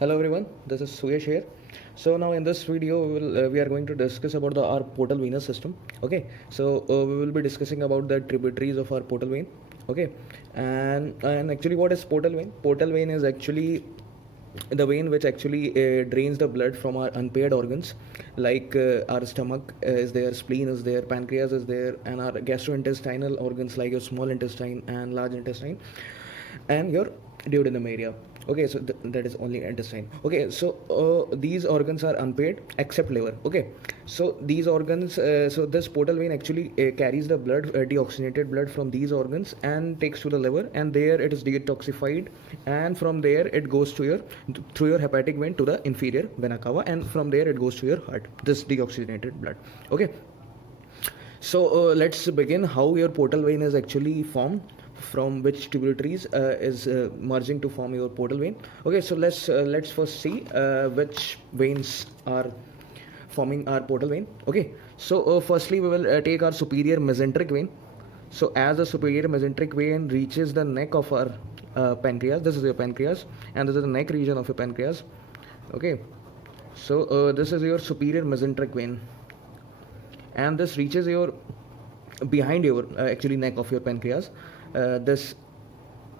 Hello everyone, this is Suyesh here. So now in this video we are going to discuss about our portal venous system. Okay, so we will be discussing about the tributaries of our portal vein. Okay, and actually what is portal vein? Portal vein is actually the vein which actually drains the blood from our unpaired organs like our stomach is there, spleen is there, pancreas is there, and our gastrointestinal organs like your small intestine and large intestine and your duodenum area. Okay, so that is only intestine. Okay, so these organs are unpaired except liver. Okay, so these organs, so this portal vein actually carries the blood, deoxygenated blood from these organs and takes to the liver, and there it is detoxified, and from there it goes to your through your hepatic vein to the inferior vena cava, and from there it goes to your heart, this deoxygenated blood. Okay, so let's begin how your portal vein is actually formed, from which tributaries is merging to form your portal vein. Okay, so let's first see which veins are forming our portal vein. Okay, so firstly we will take our superior mesenteric vein. So as the superior mesenteric vein reaches the neck of our pancreas, this is your pancreas, and this is the neck region of your pancreas. Okay, so this is your superior mesenteric vein, and this reaches your behind your actually neck of your pancreas, this,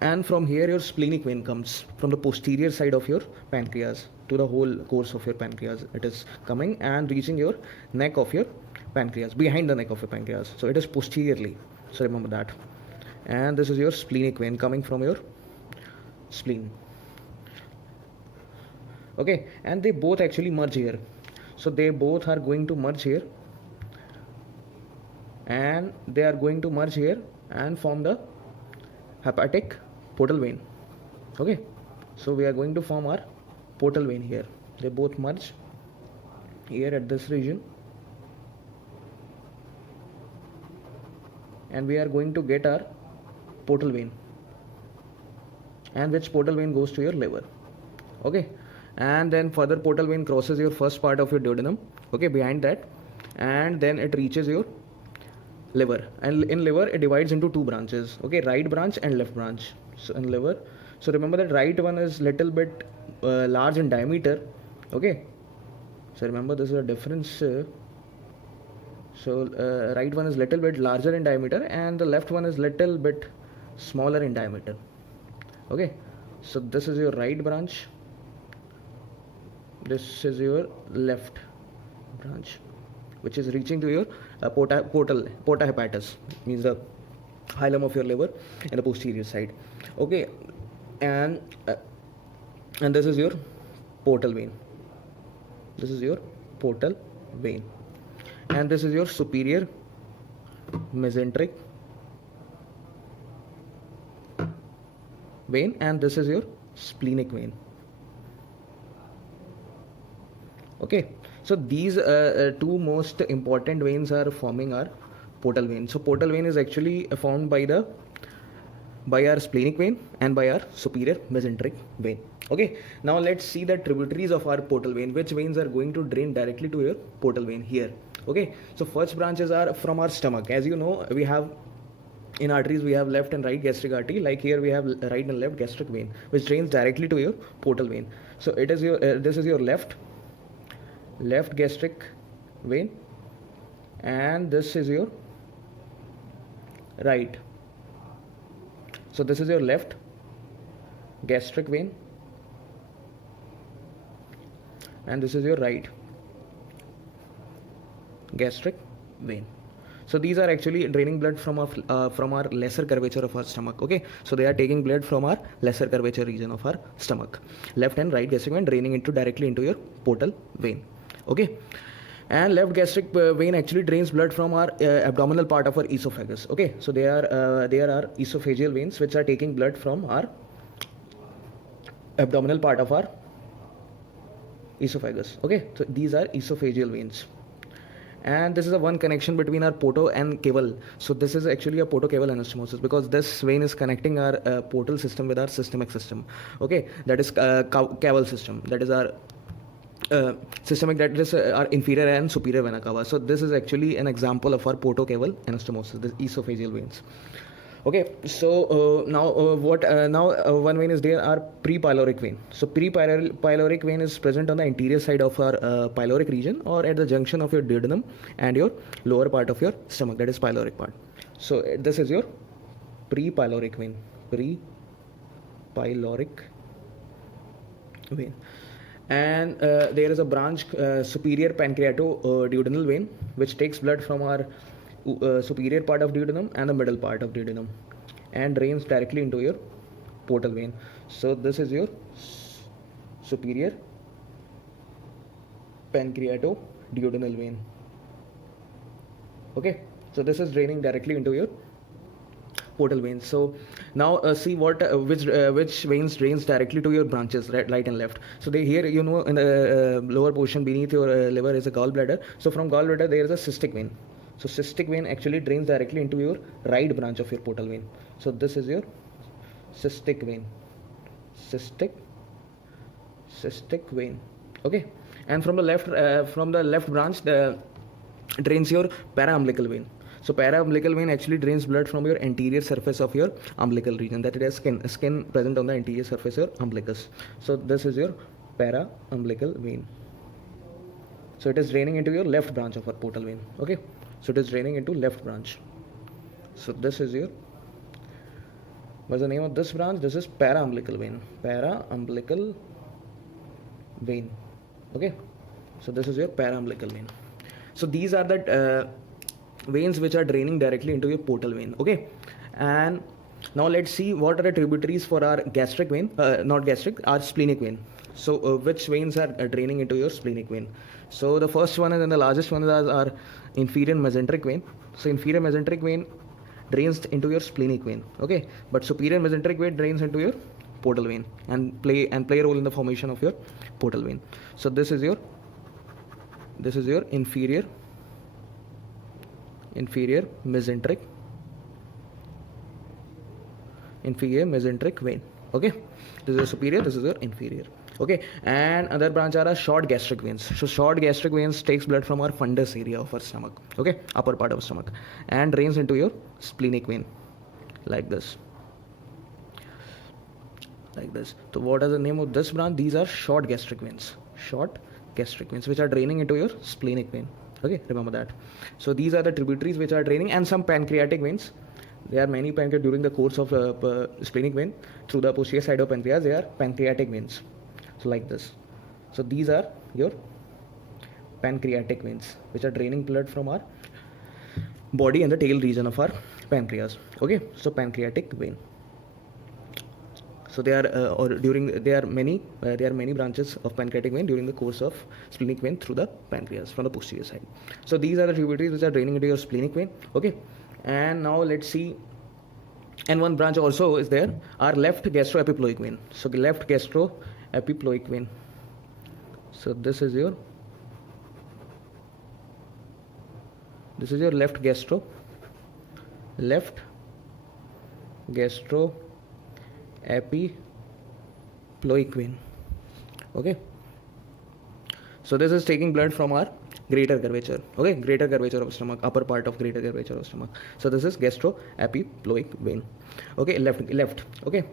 and from here your splenic vein comes from the posterior side of your pancreas to the whole course of your pancreas. It is coming and reaching your neck of your pancreas, behind the neck of your pancreas, so it is posteriorly, so remember that. And this is your splenic vein coming from your spleen. Okay, and they both actually merge here, so they both are going to merge here, and they are going to merge here and form the hepatic portal vein. Okay, so we are going to form our portal vein here. They both merge here at this region, and we are going to get our portal vein, and which portal vein goes to your liver. Okay, and then further portal vein crosses your first part of your duodenum, okay, behind that, and then it reaches your liver, and in liver it divides into two branches. Okay, right branch and left branch. So in liver, so remember that right one is little bit large in diameter. Okay, so remember this is a difference. So right one is little bit larger in diameter, and the left one is little bit smaller in diameter. Okay, so this is your right branch, this is your left branch, which is reaching to your porta hepatis, means the hilum of your liver in the posterior side. Okay, and this is your portal vein. This is your portal vein, and this is your superior mesenteric vein, and this is your splenic vein. Okay, so these two most important veins are forming our portal vein. So portal vein is actually formed by our splenic vein and by our superior mesenteric vein. Okay, now let's see the tributaries of our portal vein, which veins are going to drain directly to your portal vein here. Okay, so first branches are from our stomach. As you know, we have in arteries we have left and right gastric artery, like here we have right and left gastric vein, which drains directly to your portal vein. So it is your this is your left gastric vein, and this is your right. So this is your left gastric vein, and this is your right gastric vein. So these are actually draining blood from our lesser curvature of our stomach. Okay, so they are taking blood from our lesser curvature region of our stomach, left and right gastric vein, draining into directly into your portal vein. Okay, and left gastric vein actually drains blood from our abdominal part of our esophagus. Okay, so they are our esophageal veins, which are taking blood from our abdominal part of our esophagus. Okay, so these are esophageal veins, and this is the one connection between our porto and caval. So this is actually a portocaval anastomosis, because this vein is connecting our portal system with our systemic system. Okay, that is caval system, that is our systemic, that is our inferior and superior vena cava. So this is actually an example of our portocaval anastomosis, the esophageal veins. Okay, so one vein is there, our prepyloric vein. So prepyloric vein is present on the anterior side of our pyloric region, or at the junction of your duodenum and your lower part of your stomach, that is pyloric part. So this is your prepyloric vein. Prepyloric vein. And there is a branch, superior pancreato-duodenal vein, which takes blood from our superior part of duodenum and the middle part of duodenum and drains directly into your portal vein. So this is your superior pancreato-duodenal vein. Okay, so this is draining directly into your portal veins. So now see what which veins drains directly to your branches, right and left. So they here, you know, in the lower portion beneath your liver is a gallbladder. So from gallbladder there is a cystic vein. So cystic vein actually drains directly into your right branch of your portal vein. So this is your cystic vein. Cystic vein. Okay, and from the left branch drains your paraumbilical vein. So paraumbilical vein actually drains blood from your anterior surface of your umbilical region, that it has skin present on the anterior surface of your umbilicus. So this is your paraumbilical vein. So it is draining into your left branch of our portal vein. Okay, so it is draining into left branch. So this is your, what's the name of this branch? This is paraumbilical vein. Paraumbilical vein. Okay, so this is your paraumbilical vein. So these are the veins which are draining directly into your portal vein. Okay, and now let's see what are the tributaries for our gastric vein, our splenic vein. So which veins are draining into your splenic vein? So the first one and the largest one is our inferior mesenteric vein. So inferior mesenteric vein drains into your splenic vein. Okay, but superior mesenteric vein drains into your portal vein and play a role in the formation of your portal vein. So this is your inferior mesenteric vein. Okay, this is your superior, this is your inferior. Okay, and other branch are short gastric veins. So short gastric veins takes blood from our fundus area of our stomach, okay, upper part of stomach, and drains into your splenic vein like this. So what is the name of this branch? These are short gastric veins, which are draining into your splenic vein. Okay, remember that. So these are the tributaries which are draining, and some pancreatic veins. There are many pancreas during the course of splenic vein through the posterior side of pancreas. They are pancreatic veins. So like this. So these are your pancreatic veins which are draining blood from our body and the tail region of our pancreas. Okay, so pancreatic vein. So there are many branches of pancreatic vein during the course of splenic vein through the pancreas from the posterior side. So these are the tributaries which are draining into your splenic vein. Okay, and now let's see. And one branch also is there, our left gastroepiploic vein. So the left gastroepiploic vein. So this is your left gastroepiploic vein. Okay, so this is taking blood from our greater curvature. Okay, greater curvature of stomach, upper part of greater curvature of stomach. So this is gastroepiploic vein. Okay, left. Okay,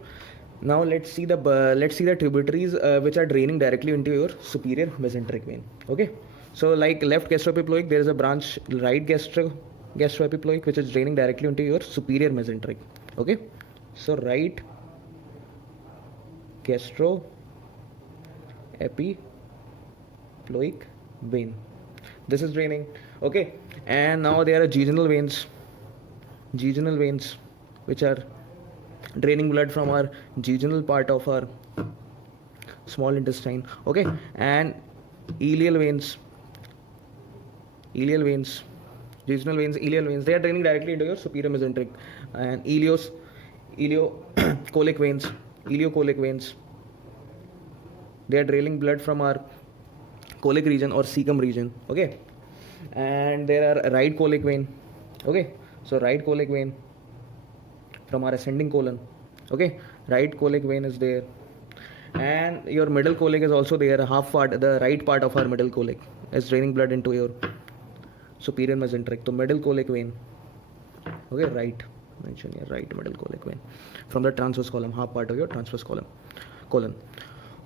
now let's see the tributaries which are draining directly into your superior mesenteric vein. Okay, so like left gastroepiploic, there is a branch right gastroepiploic which is draining directly into your superior mesenteric. Okay, so right gastroepiploic vein, this is draining. Okay, and now there are jejunal veins which are draining blood from our jejunal part of our small intestine. Okay, and ileal veins, jejunal veins, ileal veins, they are draining directly into your superior mesenteric. And ileocolic veins, they are draining blood from our colic region or cecum region. Okay, and there are right colic vein. Okay, so right colic vein from our ascending colon. Okay, right colic vein is there, and your middle colic is also there. The right part of our middle colic is draining blood into your superior mesenteric. So middle colic vein. Okay, right. mention your right middle colic vein from the transverse column, half part of your transverse colon.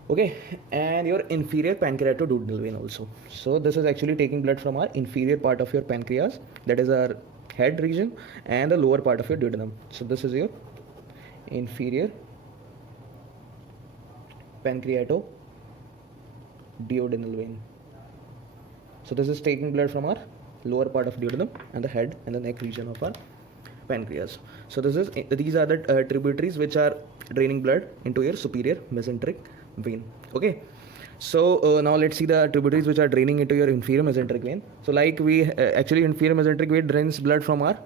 Okay, and your inferior pancreatoduodenal vein also. So this is actually taking blood from our inferior part of your pancreas, that is our head region, and the lower part of your duodenum. So this is your inferior pancreatoduodenal vein. So this is taking blood from our lower part of duodenum and the head and the neck region of our pancreas. So these are the tributaries which are draining blood into your superior mesenteric vein. Okay, so now let's see the tributaries which are draining into your inferior mesenteric vein. So like we actually inferior mesenteric vein drains blood from our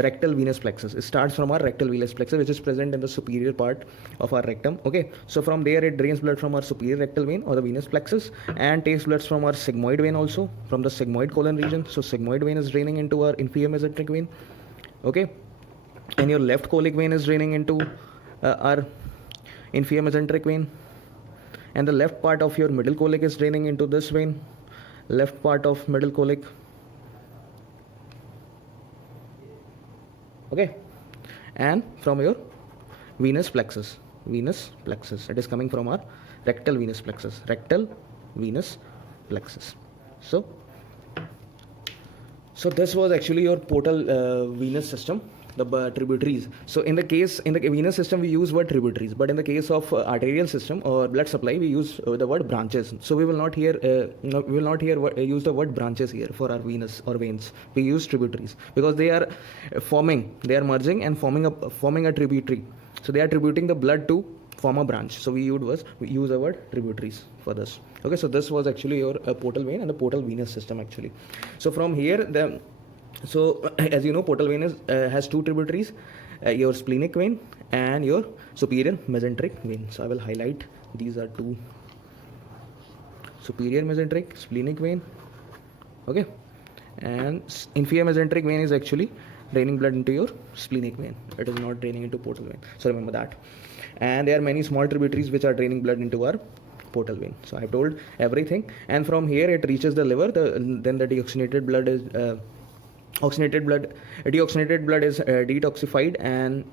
rectal venous plexus. It starts from our rectal venous plexus, which is present in the superior part of our rectum. Okay, so from there it drains blood from our superior rectal vein or the venous plexus, and takes blood from our sigmoid vein also, from the sigmoid colon region. So sigmoid vein is draining into our inferior mesenteric vein. Okay, and your left colic vein is draining into our inferior mesenteric vein, and the left part of your middle colic is draining into this vein, left part of middle colic. Okay, and from your venous plexus, it is coming from our rectal venous plexus. So this was actually your portal venous system, the tributaries. So in the venous system we use word tributaries, but in the case of arterial system or blood supply we use the word branches. So we will not here use the word branches here for our venous or veins. We use tributaries because they are merging and forming a tributary. So they are tributing the blood to form a branch. So we use the word tributaries for this. Okay, so this was actually your portal vein and the portal venous system actually. So from here as you know, portal vein has two tributaries, your splenic vein and your superior mesenteric vein. So I will highlight these are two: superior mesenteric, splenic vein. Okay, and inferior mesenteric vein is actually draining blood into your splenic vein. It is not draining into portal vein. So remember that. And there are many small tributaries which are draining blood into our portal vein. So I have told everything. And from here it reaches the liver. Then the deoxygenated blood is deoxygenated blood is detoxified, and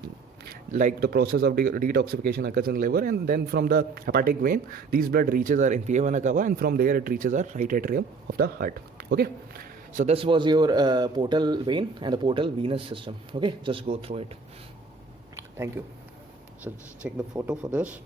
like the process of detoxification occurs in liver, and then from the hepatic vein these blood reaches our inferior vena cava, and from there it reaches our right atrium of the heart. Okay, so this was your portal vein and the portal venous system. Okay, just go through it. Thank you. So just check the photo for this.